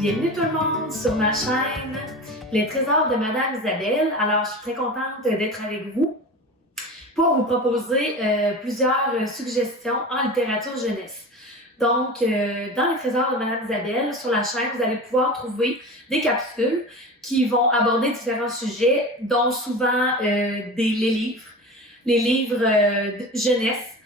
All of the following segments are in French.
Bienvenue tout le monde sur ma chaîne Les Trésors de Madame Isabelle. Alors, je suis très contente d'être avec vous pour vous proposer plusieurs suggestions en littérature jeunesse. Donc, dans Les Trésors de Madame Isabelle, sur la chaîne, vous allez pouvoir trouver des capsules qui vont aborder différents sujets, dont souvent les livres de jeunesse.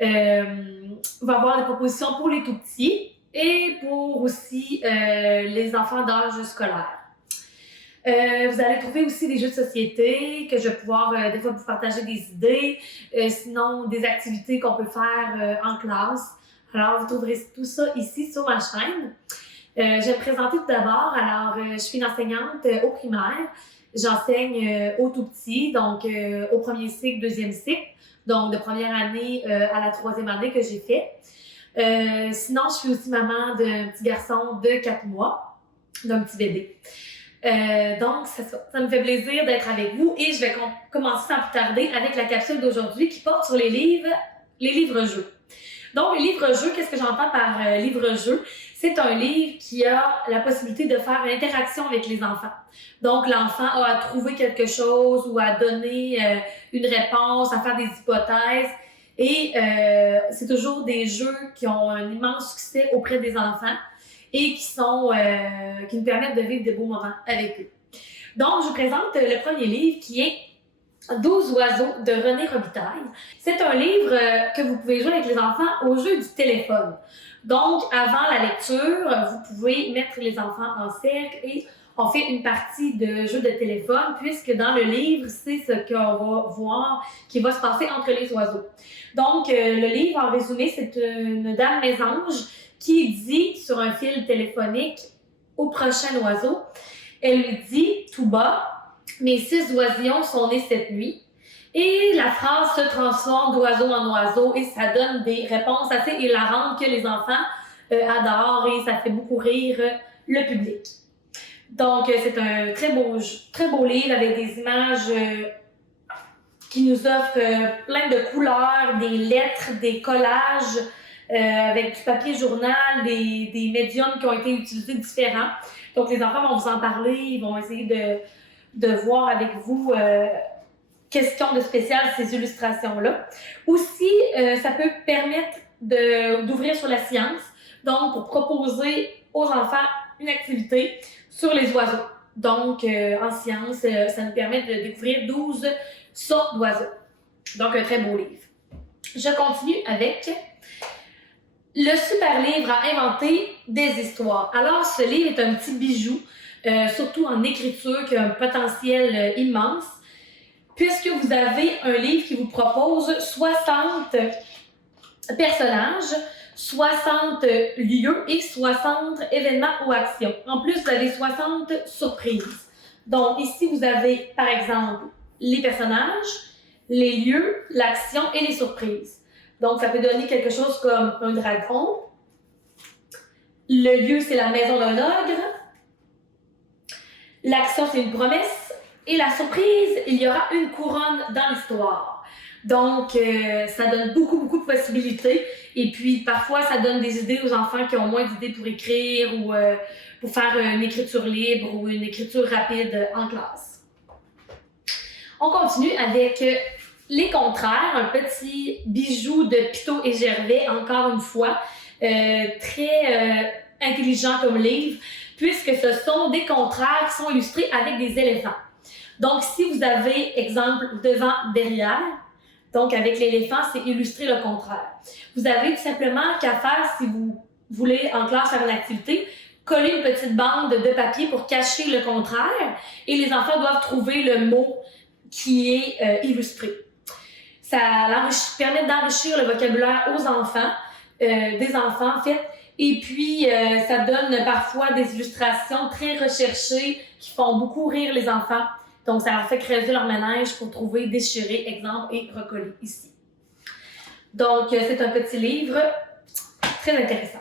On va avoir des propositions pour les tout-petits et pour aussi les enfants d'âge scolaire. Vous allez trouver aussi des jeux de société que je vais pouvoir des fois vous partager des idées, sinon des activités qu'on peut faire en classe. Alors, vous trouverez tout ça ici sur ma chaîne. Je vais me présenter tout d'abord. Alors, je suis une enseignante au primaire. J'enseigne aux tout-petits, donc au premier cycle, deuxième cycle, donc de première année à la troisième année que j'ai fait. Sinon, je suis aussi maman d'un petit garçon de 4 mois, d'un petit bébé. Donc, ça me fait plaisir d'être avec vous et je vais commencer sans plus tarder avec la capsule d'aujourd'hui qui porte sur les livres-jeux. Donc, les livres-jeux, qu'est-ce que j'entends par livre-jeu? C'est un livre qui a la possibilité de faire une interaction avec les enfants. Donc, l'enfant a à trouver quelque chose ou à donner une réponse, à faire des hypothèses. Et c'est toujours des jeux qui ont un immense succès auprès des enfants et qui nous permettent de vivre de beaux moments avec eux. Donc, je vous présente le premier livre qui est 12 oiseaux de René Robitaille. C'est un livre que vous pouvez jouer avec les enfants au jeu du téléphone. Donc, avant la lecture, vous pouvez mettre les enfants en cercle et on fait une partie de jeu de téléphone puisque dans le livre, c'est ce qu'on va voir qui va se passer entre les oiseaux. Donc, le livre, en résumé, c'est une dame mésange qui dit sur un fil téléphonique au prochain oiseau, elle lui dit tout bas, « Mes 6 oisillons sont nés cette nuit ». Et la phrase se transforme d'oiseau en oiseau et ça donne des réponses assez hilarantes que les enfants adorent et ça fait beaucoup rire le public. Donc, c'est un très beau livre avec des images qui nous offrent plein de couleurs, des lettres, des collages avec du papier journal, des médiums qui ont été utilisés différents. Donc, les enfants vont vous en parler, ils vont essayer de voir avec vous qu'est-ce qu'ils ont de spécial ces illustrations-là. Aussi, ça peut permettre d'ouvrir sur la science, donc pour proposer aux enfants une activité sur les oiseaux. Donc, en science, ça nous permet de découvrir 12 sortes d'oiseaux. Donc, un très beau livre. Je continue avec le super livre à inventer des histoires. Alors, ce livre est un petit bijou, surtout en écriture, qui a un potentiel immense, puisque vous avez un livre qui vous propose 60 personnages, 60 lieux et 60 événements ou actions. En plus, vous avez 60 surprises. Donc, ici, vous avez, par exemple, les personnages, les lieux, l'action et les surprises. Donc, ça peut donner quelque chose comme un dragon. Le lieu, c'est la maison d'un ogre. L'action, c'est une promesse. Et la surprise, il y aura une couronne dans l'histoire. Donc, ça donne beaucoup de possibilités. Et puis, parfois, ça donne des idées aux enfants qui ont moins d'idées pour écrire ou pour faire une écriture libre ou une écriture rapide en classe. On continue avec les contraires, un petit bijou de Pitot et Gervais, encore une fois, très intelligent comme livre, puisque ce sont des contraires qui sont illustrés avec des éléphants. Donc, si vous avez, exemple, devant, derrière, donc avec l'éléphant, c'est illustrer le contraire. Vous avez tout simplement qu'à faire, si vous voulez en classe faire une activité, coller une petite bande de papier pour cacher le contraire et les enfants doivent trouver le mot qui est illustré. Ça permet d'enrichir le vocabulaire aux enfants, des enfants en fait, et puis ça donne parfois des illustrations très recherchées qui font beaucoup rire les enfants. Donc, ça leur fait creuser leur ménage pour trouver, déchirer, exemple, et recoller ici. Donc, c'est un petit livre très intéressant.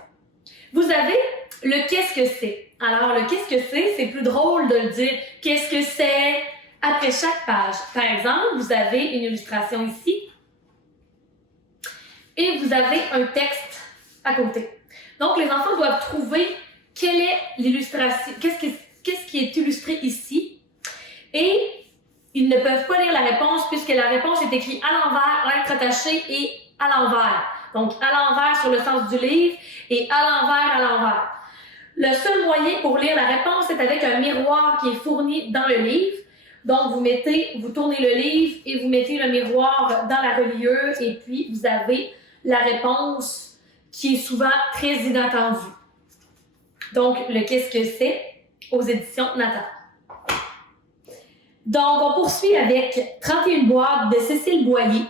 Vous avez le qu'est-ce que c'est. Alors, le qu'est-ce que c'est plus drôle de le dire qu'est-ce que c'est après chaque page. Par exemple, vous avez une illustration ici et vous avez un texte à côté. Donc, les enfants doivent trouver quelle est l'illustration, qu'est-ce qui est illustré ici, et ils ne peuvent pas lire la réponse puisque la réponse est écrite à l'envers, lettre attachée et à l'envers. Donc, à l'envers sur le sens du livre et à l'envers à l'envers. Le seul moyen pour lire la réponse est avec un miroir qui est fourni dans le livre. Donc, vous tournez le livre et vous mettez le miroir dans la reliure et puis vous avez la réponse qui est souvent très inattendue. Donc, le qu'est-ce que c'est aux éditions Nathan. Donc, on poursuit avec 31 boîtes de Cécile Boyer,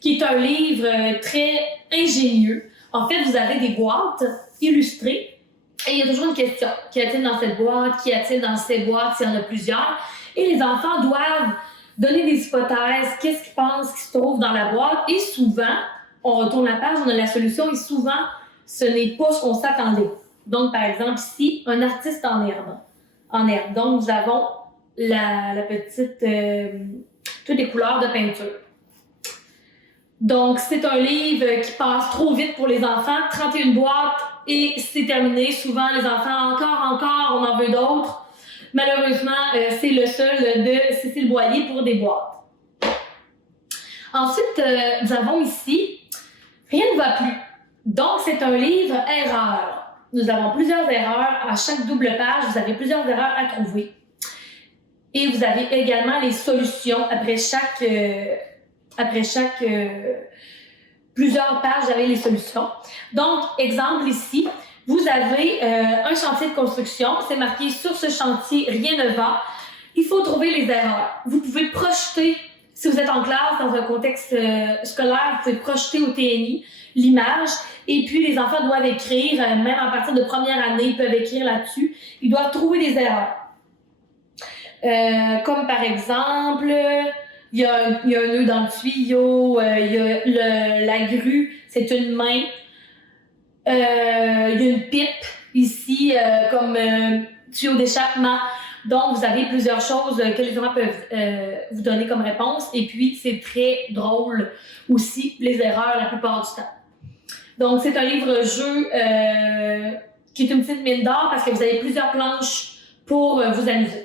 qui est un livre très ingénieux. En fait, vous avez des boîtes illustrées et il y a toujours une question. Qu'y a-t-il dans cette boîte? Qu'y a-t-il dans ces boîtes s'il y en a plusieurs? Et les enfants doivent donner des hypothèses. Qu'est-ce qu'ils pensent qui se trouve dans la boîte? Et souvent, on retourne la page, on a la solution et souvent, ce n'est pas ce qu'on s'attendait. Donc, par exemple, ici, un artiste en herbe. Donc, nous avons la petite... toutes les couleurs de peinture. Donc, c'est un livre qui passe trop vite pour les enfants. 31 boîtes et c'est terminé. Souvent, les enfants, encore, on en veut d'autres. Malheureusement, c'est le seul de Cécile Boyer pour des boîtes. Ensuite, nous avons ici « Rien ne va plus ». Donc, c'est un livre erreur. Nous avons plusieurs erreurs. À chaque double page, vous avez plusieurs erreurs à trouver. Et vous avez également les solutions après chaque plusieurs pages, vous avez les solutions. Donc, exemple ici, vous avez un chantier de construction. C'est marqué sur ce chantier, rien ne va. Il faut trouver les erreurs. Vous pouvez projeter, si vous êtes en classe dans un contexte scolaire, vous pouvez projeter au TNI l'image. Et puis, les enfants doivent écrire, même à partir de première année, ils peuvent écrire là-dessus. Ils doivent trouver des erreurs. Comme par exemple, il y a un nœud dans le tuyau, il y a la grue, c'est une main. Il y a une pipe ici, comme tuyau d'échappement. Donc, vous avez plusieurs choses que les enfants peuvent vous donner comme réponse. Et puis, c'est très drôle aussi, les erreurs la plupart du temps. Donc, c'est un livre-jeu qui est une petite mine d'or parce que vous avez plusieurs planches pour vous amuser.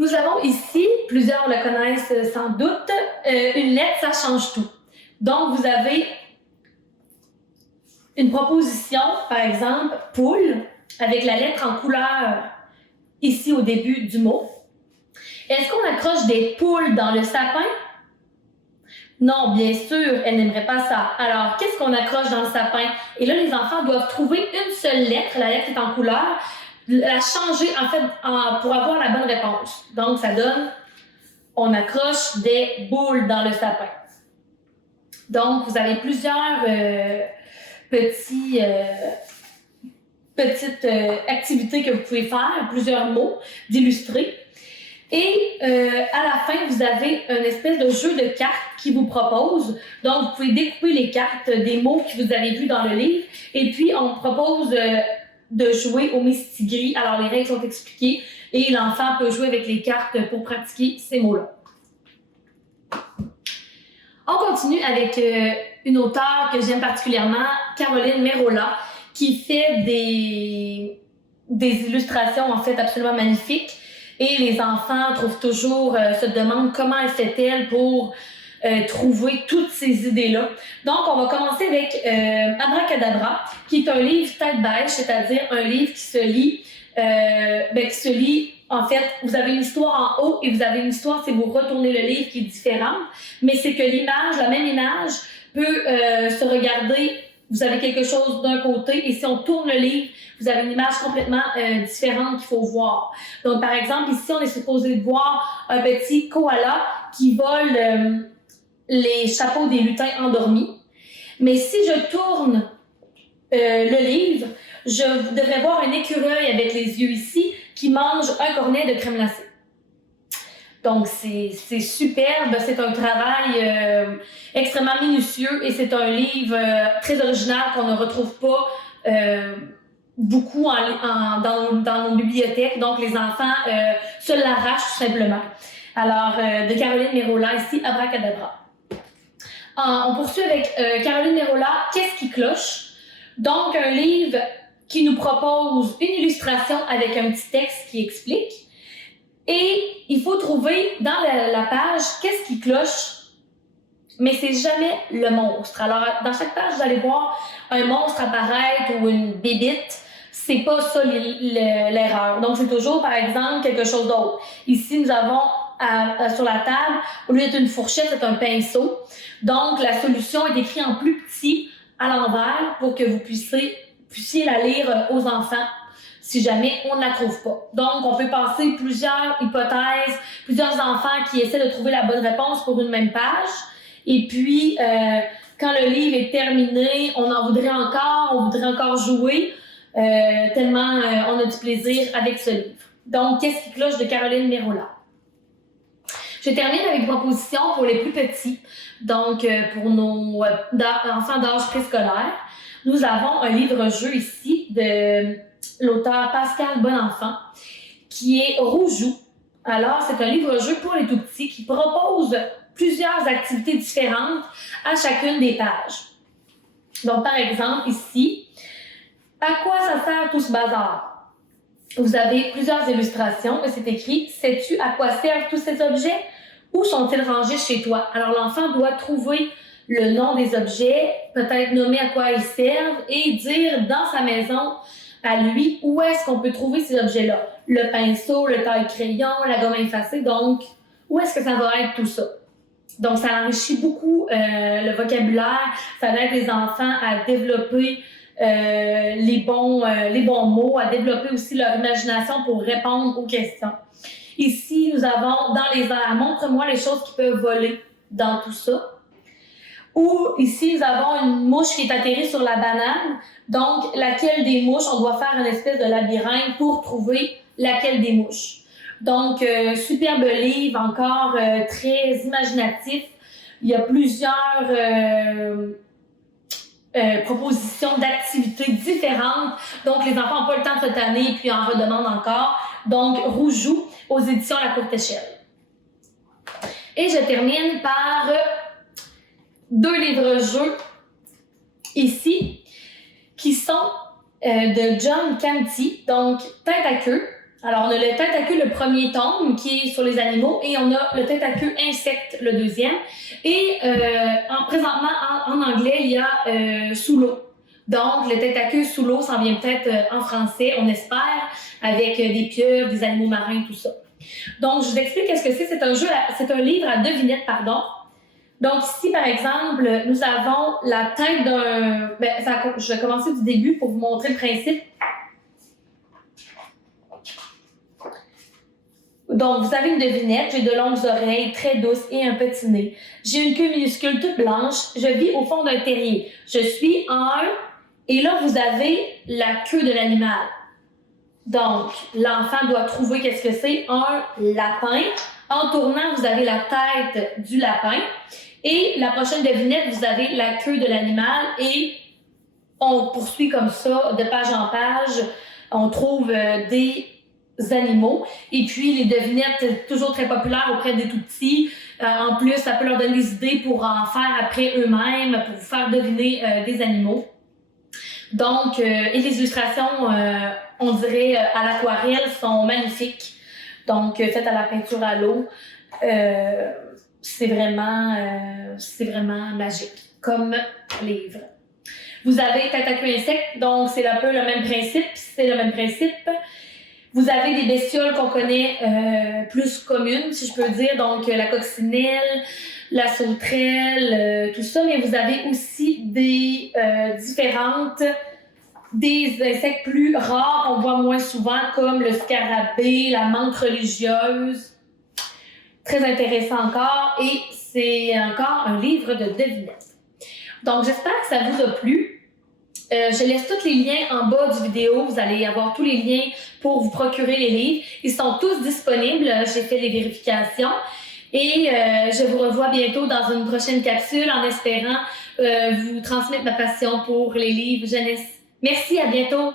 Nous avons ici, plusieurs le connaissent sans doute, une lettre, ça change tout. Donc, vous avez une proposition, par exemple, poule, avec la lettre en couleur ici au début du mot. Est-ce qu'on accroche des poules dans le sapin? Non, bien sûr, elle n'aimerait pas ça. Alors, qu'est-ce qu'on accroche dans le sapin? Et là, les enfants doivent trouver une seule lettre, la lettre est en couleur, la changer en fait pour avoir la bonne réponse. Donc, ça donne, on accroche des boules dans le sapin. Donc, vous avez plusieurs petites activités que vous pouvez faire, plusieurs mots d'illustrer. Et à la fin, vous avez une espèce de jeu de cartes qui vous propose. Donc, vous pouvez découper les cartes des mots que vous avez vus dans le livre. Et puis, on propose de jouer au mistigris. Alors, les règles sont expliquées et l'enfant peut jouer avec les cartes pour pratiquer ces mots-là. On continue avec une auteure que j'aime particulièrement, Caroline Merola, qui fait des illustrations en fait absolument magnifiques. Et les enfants se demandent comment elle fait-elle pour trouver toutes ces idées-là. Donc, on va commencer avec Abracadabra, qui est un livre tête beige, c'est-à-dire un livre qui se lit, en fait, vous avez une histoire en haut et vous avez une histoire si vous retournez le livre qui est différente, mais c'est que l'image, la même image, peut se regarder. Vous avez quelque chose d'un côté et si on tourne le livre, vous avez une image complètement différente qu'il faut voir. Donc, par exemple, ici, on est supposé voir un petit koala qui vole les chapeaux des lutins endormis. Mais si je tourne le livre, je devrais voir un écureuil avec les yeux ici qui mange un cornet de crème glacée. Donc, c'est superbe, c'est un travail extrêmement minutieux et c'est un livre très original qu'on ne retrouve pas beaucoup dans nos bibliothèques. Donc, les enfants se l'arrachent tout simplement. Alors, de Caroline Merola, ici, Abracadabra. On poursuit avec Caroline Merola, Qu'est-ce qui cloche? Donc, un livre qui nous propose une illustration avec un petit texte qui explique. Et il faut trouver dans la page qu'est-ce qui cloche, mais c'est jamais le monstre. Alors, dans chaque page, vous allez voir un monstre apparaître ou une bébite. C'est pas ça l'erreur. Donc, c'est toujours, par exemple, quelque chose d'autre. Ici, nous avons sur la table, au lieu d'être une fourchette, c'est un pinceau. Donc, la solution est écrite en plus petit à l'envers pour que vous puissiez la lire aux enfants si jamais on ne la trouve pas. Donc, on peut passer plusieurs hypothèses, plusieurs enfants qui essaient de trouver la bonne réponse pour une même page. Et puis, quand le livre est terminé, on voudrait encore jouer, tellement on a du plaisir avec ce livre. Donc, Qu'est-ce qui cloche de Caroline Mérola. Je termine avec une proposition pour les plus petits, donc pour nos enfants d'âge préscolaire. Nous avons un livre-jeu ici de l'auteur Pascal Bonenfant, qui est Rougeou. Alors, c'est un livre-jeu pour les tout-petits qui propose plusieurs activités différentes à chacune des pages. Donc, par exemple, ici, à quoi ça sert tout ce bazar? Vous avez plusieurs illustrations et c'est écrit « Sais-tu à quoi servent tous ces objets? Où sont-ils rangés chez toi? » Alors, l'enfant doit trouver le nom des objets, peut-être nommer à quoi ils servent et dire dans sa maison à lui où est-ce qu'on peut trouver ces objets-là. Le pinceau, le taille-crayon, la gomme effacée, donc où est-ce que ça va être tout ça? Donc, ça enrichit beaucoup le vocabulaire, ça aide les enfants à développer les bons mots, à développer aussi leur imagination pour répondre aux questions. Ici, nous avons dans les airs, montre-moi les choses qui peuvent voler dans tout ça. Ou ici, nous avons une mouche qui est atterrie sur la banane. Donc, laquelle des mouches, on doit faire une espèce de labyrinthe pour trouver laquelle des mouches. Donc, superbe livre, encore très imaginatif. Il y a plusieurs propositions d'activités différentes. Donc, les enfants n'ont pas le temps de cette année puis en redemandent encore. Donc, Rougeou aux éditions La Courte Échelle. Et je termine par deux livres-jeux ici qui sont de John Canty, donc Tête à queue. Alors, on a le Tête à queue, le premier tome, qui est sur les animaux, et on a le Tête à queue insecte, le deuxième. Et présentement, en anglais, il y a Sous l'eau. Donc, le Tête à queue sous l'eau, ça en vient peut-être en français, on espère, avec des pieuvres, des animaux marins, tout ça. Donc, je vous explique qu'est-ce que c'est. C'est un livre à devinettes, pardon. Donc ici, par exemple, nous avons la tête d'un... je vais commencer du début pour vous montrer le principe. Donc, vous avez une devinette, j'ai de longues oreilles, très douces et un petit nez. J'ai une queue minuscule toute blanche, je vis au fond d'un terrier. Je suis un... Et là, vous avez la queue de l'animal. Donc, l'enfant doit trouver qu'est-ce que c'est. Un lapin. En tournant, vous avez la tête du lapin. Et la prochaine devinette, vous avez la queue de l'animal et on poursuit comme ça, de page en page. On trouve des animaux. Et puis, les devinettes, toujours très populaires auprès des tout-petits. En plus, ça peut leur donner des idées pour en faire après eux-mêmes, pour vous faire deviner des animaux. Donc, et les illustrations, on dirait à l'aquarelle, sont magnifiques. Donc, faites à la peinture à l'eau. C'est vraiment magique comme livre. Vous avez Tête à queue insecte, donc c'est un peu le même principe. Vous avez des bestioles qu'on connaît plus communes, si je peux dire, donc la coccinelle, la sauterelle, tout ça, mais vous avez aussi des insectes plus rares qu'on voit moins souvent, comme le scarabée, la menthe religieuse. Très intéressant encore, et c'est encore un livre de devinettes. Donc, j'espère que ça vous a plu. Je laisse tous les liens en bas du vidéo. Vous allez avoir tous les liens pour vous procurer les livres. Ils sont tous disponibles. J'ai fait les vérifications. Et je vous revois bientôt dans une prochaine capsule en espérant vous transmettre ma passion pour les livres jeunesse. Merci, à bientôt!